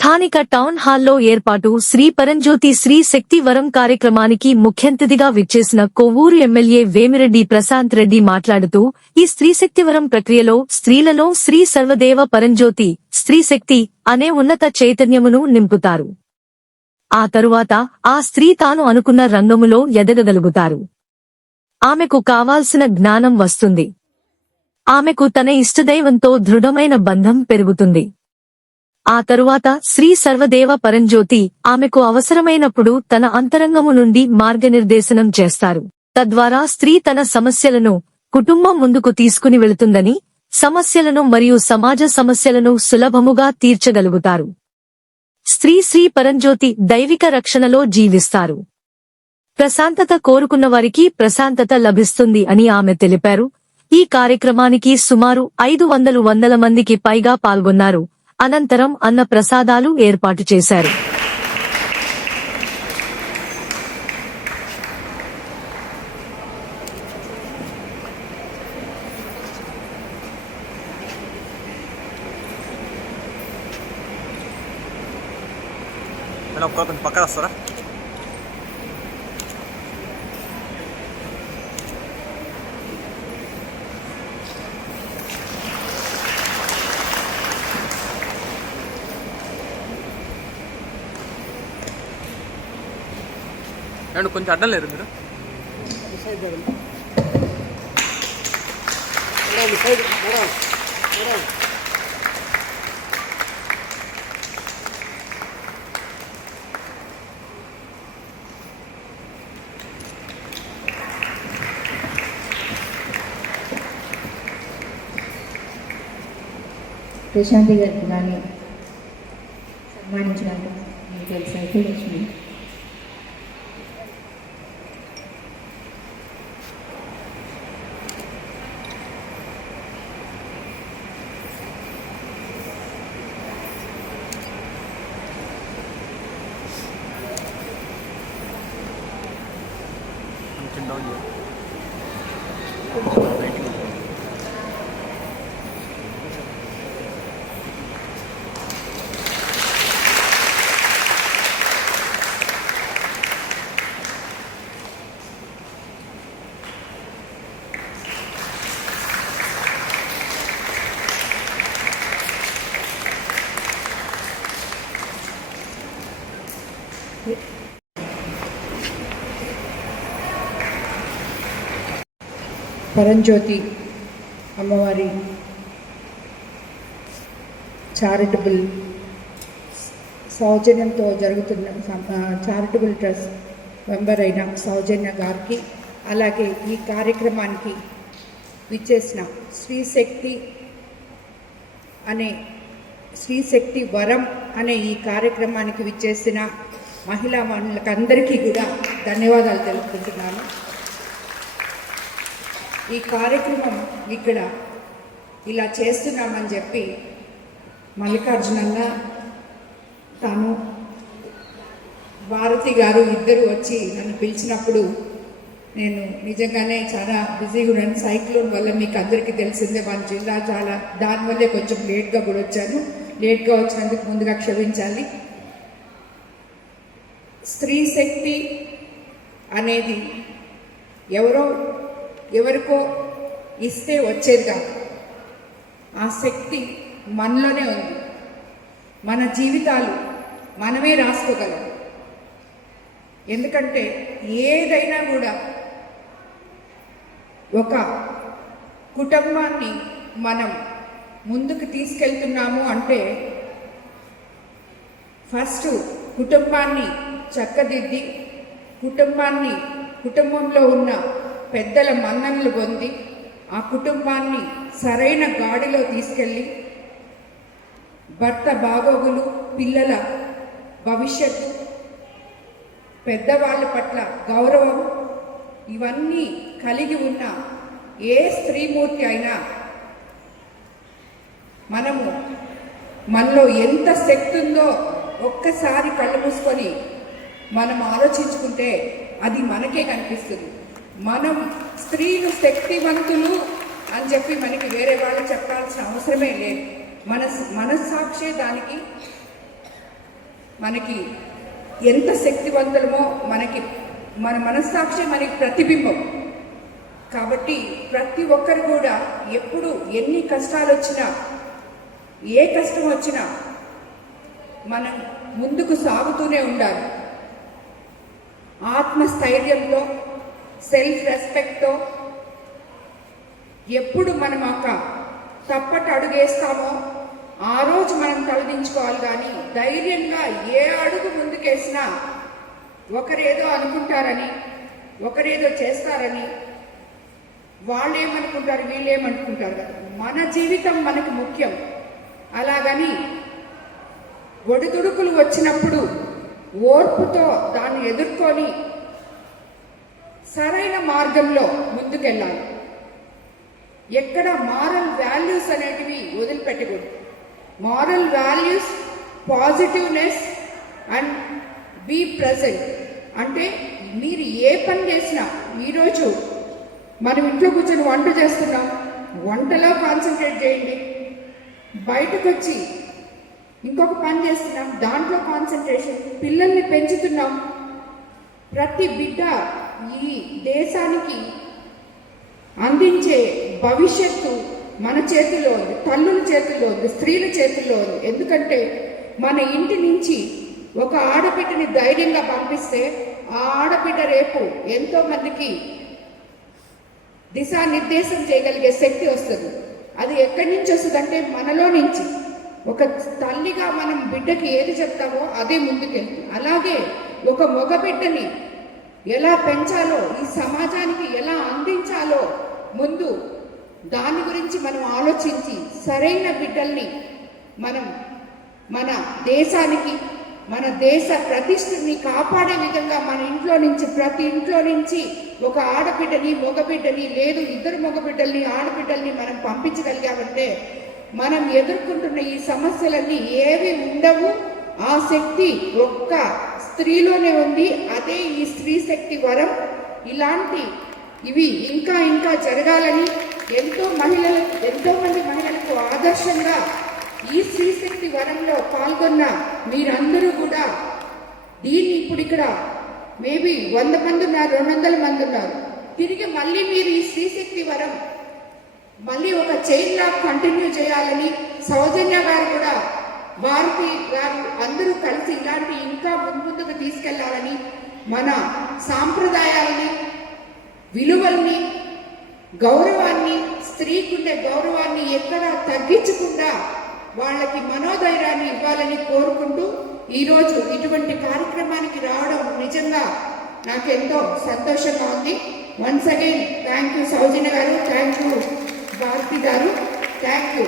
స్థానిక టౌన్ హాల్లో ఏర్పాటు శ్రీ పరంజ్యోతి శ్రీ శక్తి వరం కార్యక్రమానికి ముఖ్యంతిథిగా విచ్చేసిన కొవ్వూరు ఎమ్మెల్యే వేమిరెడ్డి ప్రశాంత్ రెడ్డి మాట్లాడుతూ ఈ స్త్రీ శక్తివరం ప్రక్రియలో స్త్రీలలో శ్రీ సర్వదేవ పరంజ్యోతి స్త్రీ శక్తి అనే ఉన్నత చైతన్యమును నింపుతారు. ఆ తరువాత ఆ స్త్రీ తాను అనుకున్న రంగములో ఎదగగలుగుతారు. ఆమెకు కావాల్సిన జ్ఞానం వస్తుంది. ఆమెకు తన ఇష్టదైవంతో దృఢమైన బంధం పెరుగుతుంది. ఆ తరువాత శ్రీ సర్వదేవ పరంజ్యోతి ఆమెకు అవసరమైనప్పుడు తన అంతరంగము నుండి మార్గనిర్దేశనం చేస్తారు. తద్వారా స్త్రీ తన సమస్యలను కుటుంబం ముందుకు తీసుకుని వెళుతుందని సమస్యలను మరియు సమాజ సమస్యలను సులభముగా తీర్చగలుగుతారు. స్త్రీ శ్రీ పరంజ్యోతి దైవిక రక్షణలో జీవిస్తారు. ప్రశాంతత కోరుకున్న వారికి ప్రశాంతత లభిస్తుంది అని ఆమె తెలిపారు. ఈ కార్యక్రమానికి సుమారు ఐదు వందలు వందల మందికి పైగా పాల్గొన్నారు. అనంతరం అన్న ప్రసాదాలు ఏర్పాటు చేశారు. పక్కన వస్తారా? ఏమండి కొంచెం అడ్డం లేరు మీరు. ప్రశాంతి గారికి కానీ సన్మానించినందుకు మీకు తెలుసు అయితే కొంచెం డౌన్ పరంజ్యోతి అమ్మవారి చారిటబుల్ సౌజన్యంతో జరుగుతున్న చారిటబుల్ ట్రస్ట్ మెంబర్ అయిన సౌజన్య గారికి అలాగే ఈ కార్యక్రమానికి విచ్చేసిన శ్రీశక్తి అనే శ్రీశక్తి వరం అనే ఈ కార్యక్రమానికి విచ్చేసిన మహిళా మనులకు అందరికీ కూడా ధన్యవాదాలు తెలుపుకుంటున్నాను. ఈ కార్యక్రమం ఇక్కడ ఇలా చేస్తున్నామని చెప్పి మల్లికార్జునన్న తాను భారతి గారు ఇద్దరు వచ్చి నన్ను పిలిచినప్పుడు నేను నిజంగానే చాలా బిజీగా ఉన్నాను. సైక్లోన్ వల్ల మీకు అందరికీ తెలిసిందే మన జిల్లా చాలా దానివల్లే కొంచెం లేట్గా కూడా వచ్చాను. లేట్గా వచ్చినందుకు ముందుగా క్షమించాలి. స్త్రీ శక్తి అనేది ఎవరో ఎవరికో ఇస్తే వచ్చేది కాదు. ఆ శక్తి మనలోనే ఉంది. మన జీవితాలు మనమే రాసుకోగలం. ఎందుకంటే ఏదైనా కూడా ఒక కుటుంబాన్ని మనం ముందుకు తీసుకెళ్తున్నాము అంటే ఫస్ట్ కుటుంబాన్ని చక్కదిద్ది కుటుంబాన్ని కుటుంబంలో ఉన్న పెద్దల మన్ననలు పొంది ఆ కుటుంబాన్ని సరైన గాడిలో తీసుకెళ్ళి భర్త బాగోగులు పిల్లల భవిష్యత్తు పెద్దవాళ్ళ పట్ల గౌరవం ఇవన్నీ కలిగి ఉన్న ఏ స్త్రీమూర్తి అయినా మనము మనలో ఎంత శక్తి ఉందో ఒక్కసారి కళ్ళు మూసుకొని మనం ఆలోచించుకుంటే అది మనకే కనిపిస్తుంది. మనం స్త్రీలు శక్తివంతులు అని చెప్పి మనకి వేరే వాళ్ళు చెప్పాల్సిన అవసరమే లేదు. మన మనస్సాక్షే దానికి మనకి ఎంత శక్తివంతులమో మనకి మన మనస్సాక్షి మనకి ప్రతిబింబం. కాబట్టి ప్రతి ఒక్కరు కూడా ఎప్పుడు ఎన్ని కష్టాలు వచ్చినా ఏ కష్టం వచ్చినా మనం ముందుకు సాగుతూనే ఉండాలి. ఆత్మస్థైర్యంతో సెల్ఫ్ రెస్పెక్ట్తో ఎప్పుడు మనం ఒక తప్పటి అడుగేస్తామో ఆ రోజు మనం తలదించుకోవాలి కానీ ధైర్యంగా ఏ అడుగు ముందుకేసినా ఒకరేదో అనుకుంటారని ఒకరేదో చేస్తారని వాళ్ళు ఏమనుకుంటారు వీళ్ళు ఏమనుకుంటారు కదా. మన జీవితం మనకు ముఖ్యం. అలాగని ఒడిదుడుకులు వచ్చినప్పుడు ఓర్పుతో దాన్ని ఎదుర్కొని సరైన మార్గంలో ముందుకెళ్ళాలి. ఎక్కడ మారల్ వాల్యూస్ అనేటివి వదిలిపెట్టకూడదు. Moral values positiveness and be present అంటే మీరు ఏ పని చేసినా ఈరోజు మనం ఇంట్లో కూర్చొని వంట చేస్తున్నాం. వంటలో కాన్సన్ట్రేట్ చేయండి. బయటకు వచ్చి ఇంకొక పని చేస్తున్నాం. దాంట్లో కాన్సన్ట్రేషన్ పిల్లల్ని పెంచుతున్నాం. ప్రతి బిడ్డ ఈ దేశానికి అందించే భవిష్యత్తు మన చేతిలో ఉంది తల్లుల చేతుల్లో ఉంది స్త్రీల చేతుల్లో ఉంది. ఎందుకంటే మన ఇంటి నుంచి ఒక ఆడబిడ్డని ధైర్యంగా పంపిస్తే ఆ ఆడబిడ్డ రేపు ఎంతో మందికి దిశానిర్దేశం చేయగలిగే శక్తి వస్తుంది. అది ఎక్కడి నుంచి వస్తుందంటే మనలో నుంచి. ఒక తల్లిగా మనం బిడ్డకి ఏది చెప్తామో అదే ముందుకెళ్తుంది. అలాగే ఒక మగ బిడ్డని ఎలా పెంచాలో ఈ సమాజానికి ఎలా అందించాలో ముందు దాని గురించి మనం ఆలోచించి సరైన బిడ్డల్ని మనం మన దేశానికి మన దేశ ప్రతిష్టని కాపాడే విధంగా మన ఇంట్లో నుంచి ప్రతి ఇంట్లో నుంచి ఒక ఆడబిడ్డని మగబిడ్డని లేదు ఇద్దరు మగబిడ్డల్ని ఆడబిడ్డల్ని మనం పంపించగలిగామంటే మనం ఎదుర్కొంటున్న ఈ సమస్యలన్నీ ఏవి ఉండవు. ఆ శక్తి ఒక్క స్త్రీలోనే ఉంది. అదే ఈ స్త్రీ శక్తి వరం. ఇలాంటి ఇవి ఇంకా ఇంకా జరగాలని ఎంతో మహిళలు ఎంతోమంది మహిళలకు ఆదర్శంగా ఈ స్త్రీ శక్తి వరంలో పాల్గొన్న మీరందరూ కూడా దీన్ని ఇప్పుడు ఇక్కడ మేబీ వంద మంది ఉన్నారు రెండు వందల మంది ఉన్నారు. తిరిగి మళ్ళీ మీరు ఈ స్త్రీ శక్తి వరం మళ్ళీ ఒక చైన్ లాక్ కంటిన్యూ చేయాలని సౌజన్య గారు కూడా భారతి గారు అందరూ కలిసి ఇలాంటి ఇంకా ముందుకు తీసుకెళ్ళాలని మన సాంప్రదాయాలని విలువల్ని గౌరవాన్ని స్త్రీకుండే గౌరవాన్ని ఎక్కడా తగ్గించకుండా వాళ్ళకి మనోధైర్యాన్ని ఇవ్వాలని కోరుకుంటూ ఈరోజు ఇటువంటి కార్యక్రమానికి రావడం నిజంగా నాకెంతో సంతోషంగా ఉంది. Once again thank you Soujanya గారు థ్యాంక్ యూ భారతి గారు థ్యాంక్ యూ